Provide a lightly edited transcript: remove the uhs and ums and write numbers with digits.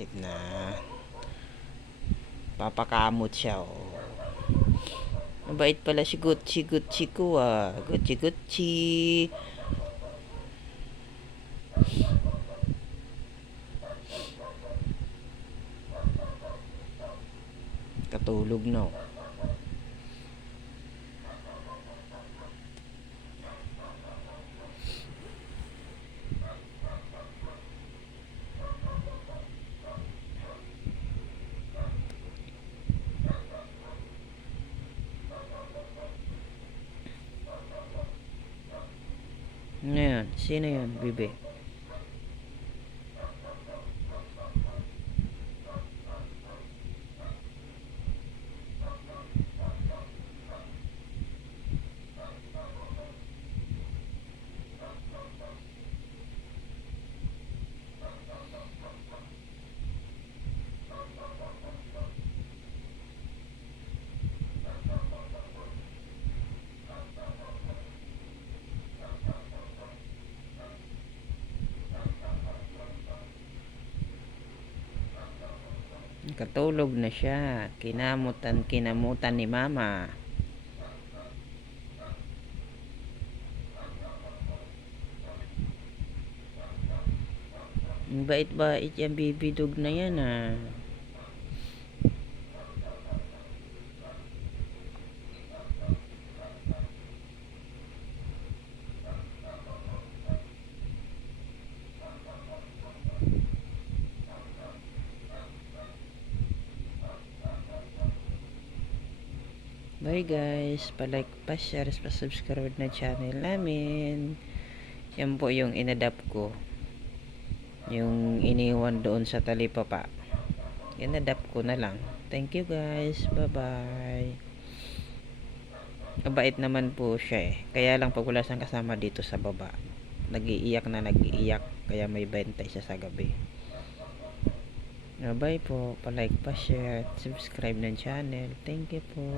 Lit na. Papakamot siya, oh. Mabait pala si Gucci ko, ah. Gucci. Katulog na, oh. Ngayon, sino yun, Bibi? Katulog na siya. Kinamutan ni mama. Bait-bait yung bibidog na yan, ah. Bye guys, pa-like, pa-share, pa-subscribe na channel namin. Yan po yung inadapt ko. Yung iniwan doon sa talipapa. Inadapt ko na lang. Thank you guys. Bye-bye. Mabait naman po siya, eh. Kaya lang pag wala siyang kasama dito sa baba, nag-iiyak. Kaya may bentay siya sa gabi. Bye po. Pa-like, pa-share, subscribe ng channel. Thank you po.